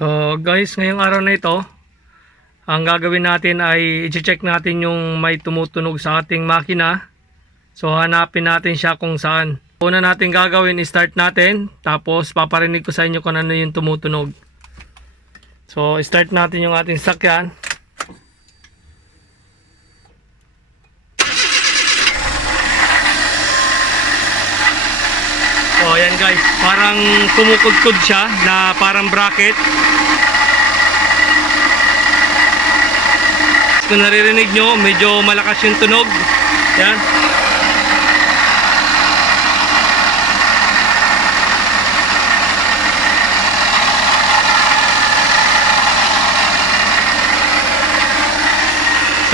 So guys, ngayong araw na ito, ang gagawin natin ay i-check natin yung may tumutunog sa ating makina. So hanapin natin siya kung saan. Una natin gagawin, start natin, tapos paparinig ko sa inyo kung ano yung tumutunog. So start natin yung ating sakyan. So ayan guys, parang kumukudkud siya na parang bracket. Kung naririnig nyo, medyo malakas yung tunog. Yan.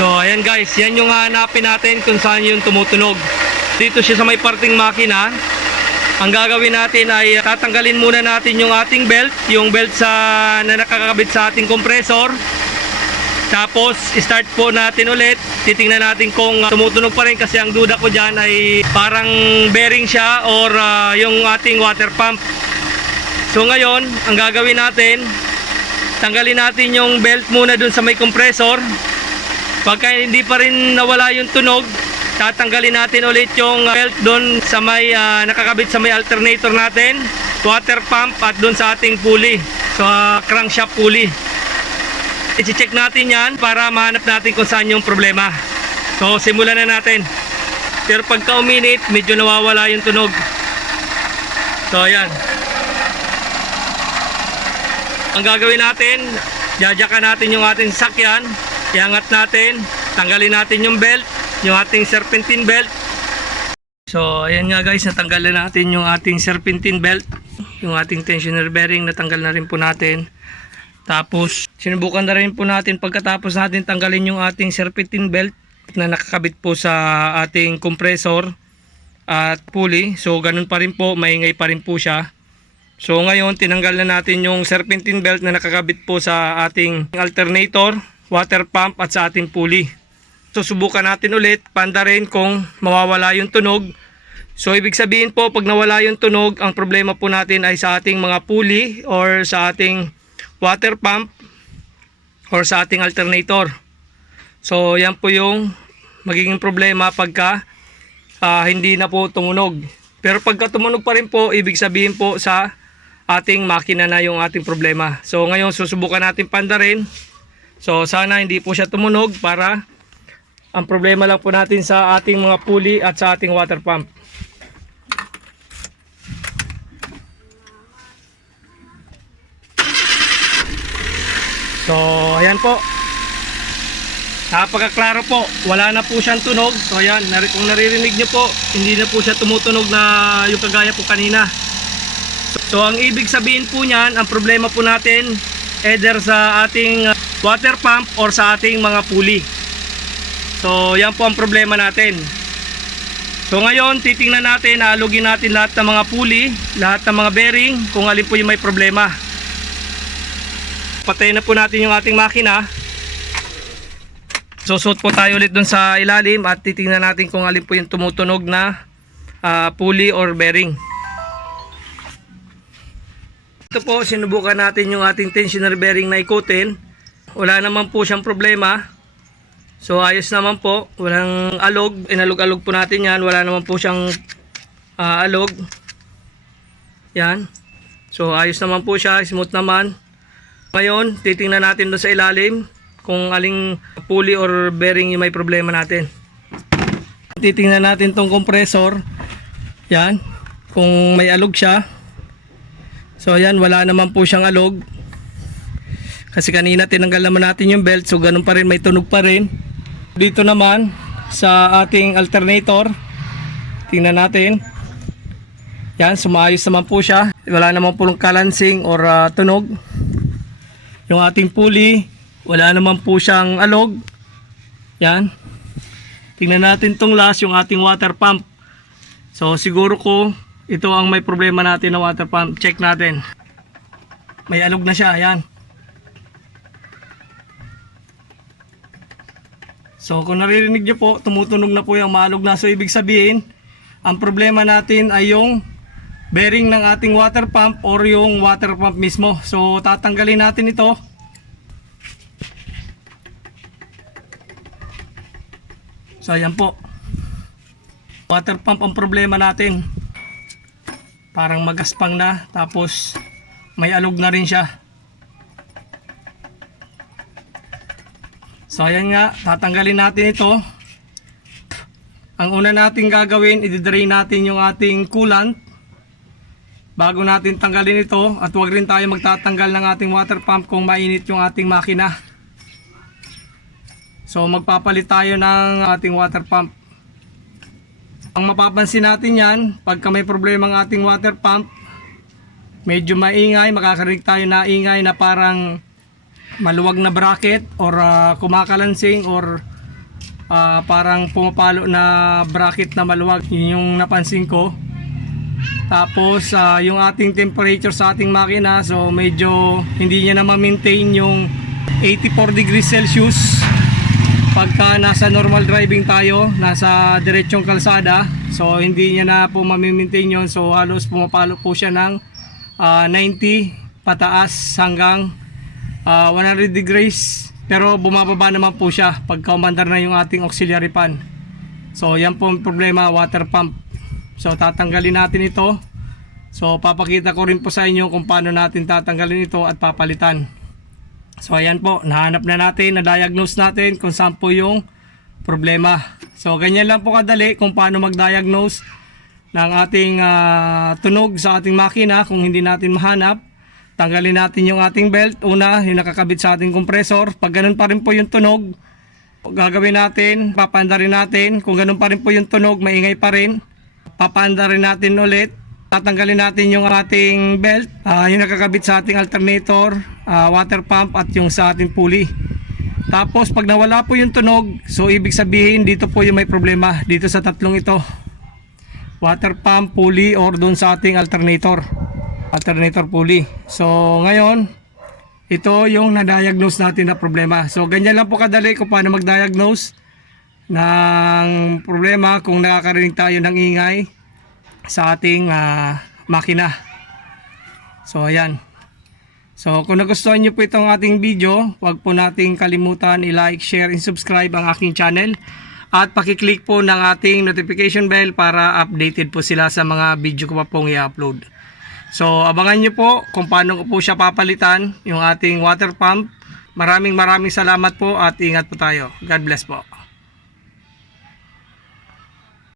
So ayan guys, yan yung hanapin natin kung saan yung tumutunog. Dito siya sa may parting makina. Ang gagawin natin ay tatanggalin muna natin yung ating belt, yung belt na nakakabit sa ating compressor. Tapos start po natin ulit. Titingnan natin kung tumutunog pa rin, kasi ang duda ko dyan ay parang bearing siya or yung ating water pump. So ngayon, ang gagawin natin, tanggalin natin yung belt muna dun sa may compressor. Pagka hindi pa rin nawala yung tunog, tatanggalin natin ulit yung belt dun sa may nakakabit sa may alternator natin, water pump, at dun sa ating pulley, so crankshaft pulley. I-check natin yan para mahanap natin kung saan yung problema. So simulan na natin. Pero pagka uminit, medyo nawawala yung tunog. So ayan. Ang gagawin natin, jajakan natin yung ating sasakyan, iangat natin, tanggalin natin yung belt, yung ating serpentine belt. So ayan nga guys, natanggal na natin yung ating serpentine belt. Yung ating tensioner bearing natanggal na rin po natin. Tapos sinubukan na rin po natin pagkatapos natin tanggalin yung ating serpentine belt na nakakabit po sa ating compressor at pulley. So ganun pa rin po, maingay pa rin po siya. So ngayon tinanggal na natin yung serpentine belt na nakakabit po sa ating alternator, water pump, at sa ating pulley. So subukan natin ulit, panda rin kung mawawala yung tunog. So ibig sabihin po, pag nawala yung tunog, ang problema po natin ay sa ating mga pulley or sa ating water pump or sa ating alternator. So yan po yung magiging problema pagka hindi na po tumunog. Pero pagka tumunog pa rin po, ibig sabihin po sa ating makina na yung ating problema. So ngayon susubukan natin panda rin. So sana hindi po siya tumunog, para ang problema lang po natin sa ating mga pulley at sa ating water pump. So ayan po, napakaklaro po, wala na po siyang tunog. So ayan, kung naririnig nyo po, hindi na po siya tumutunog na yung kagaya po kanina. So ang ibig sabihin po niyan, ang problema po natin either sa ating water pump or sa ating mga pulley. So yan po ang problema natin. So ngayon titingnan natin, aalugin natin lahat ng mga pulley, lahat ng mga bearing, kung alin po yung may problema. Patayin na po natin yung ating makina. Susot po tayo ulit dun sa ilalim at titingnan natin kung alin po yung tumutunog na pulley or bearing. Ito po, sinubukan natin yung ating tensioner bearing na ikutin. Wala naman po siyang problema. So ayos naman po, walang alog. Inalog-alog po natin yan, wala naman po siyang alog. Yan. So ayos naman po siya, smooth naman. Ngayon, titingnan natin doon sa ilalim kung aling pulley or bearing yung may problema natin. Titingnan natin tong compressor. Yan, kung may alog siya. So yan, wala naman po siyang alog. Kasi kanina tinanggal naman natin yung belt, so ganun pa rin, may tunog pa rin. Dito naman sa ating alternator, tingnan natin. Yan, sumaayos naman po siya. Wala naman po ng kalansing or tunog. Yung ating pulley, wala naman po siyang alog. Yan. Tingnan natin tong last, yung ating water pump. So siguro ko ito ang may problema natin na water pump. Check natin. May alog na siya, yan. So kung naririnig nyo po, tumutunog na po yung maalog na. So ibig sabihin, ang problema natin ay yung bearing ng ating water pump or yung water pump mismo. So tatanggalin natin ito. So ayan po, water pump ang problema natin, parang magaspang na, tapos may alog na rin siya. So ayan nga, tatanggalin natin ito. Ang una natin gagawin, i-drain natin yung ating coolant bago natin tanggalin ito, at huwag rin tayo magtatanggal ng ating water pump kung mainit yung ating makina. So magpapalit tayo ng ating water pump. Ang mapapansin natin yan, pagka may problema ang ating water pump, medyo maingay, makakarinig tayo na ingay na parang maluwag na bracket or kumakalansing or parang pumapalo na bracket na maluwag. Yun yung napansin ko. Tapos yung ating temperature sa ating makina, so medyo hindi niya na ma-maintain yung 84 degrees Celsius pagka nasa normal driving tayo, nasa diretsong kalsada. So hindi niya na po ma-maintain yun, so halos pumapalo po siya ng 90 pataas hanggang 100 degrees, pero bumababa naman po siya pagka umandar na yung ating auxiliary fan. So yan po ang problema, water pump. So tatanggalin natin ito. So papakita ko rin po sa inyo kung paano natin tatanggalin ito at papalitan. So ayan po, nahanap na natin, na-diagnose natin kung saan po yung problema. So ganyan lang po kadali kung paano mag-diagnose ng ating tunog sa ating makina. Kung hindi natin mahanap, tanggalin natin yung ating belt. Una, yung nakakabit sa ating compressor. Pag ganun pa rin po yung tunog, gagawin natin, papanda rin natin. Kung ganun pa rin po yung tunog, maingay pa rin, papanda rin natin ulit. Tatanggalin natin yung ating belt, yung nakakabit sa ating alternator, water pump at yung sa ating pulley. Tapos pag nawala po yung tunog, so ibig sabihin dito po yung may problema, dito sa tatlong ito, water pump, pulley, or doon sa ating alternator pulley. So ngayon, ito yung na-diagnose natin na problema. So ganyan lang po kadali kung paano mag-diagnose ng problema kung nakakarinig tayo ng ingay sa ating makina. So ayan. So kung nagustuhan nyo po itong ating video, huwag po nating kalimutan i-like, share, and subscribe ang aking channel. At pakiclick po ng ating notification bell para updated po sila sa mga video ko pa pong i-upload. So abangan nyo po kung paano ko po siya papalitan, yung ating water pump. Maraming salamat po at ingat po tayo. God bless po.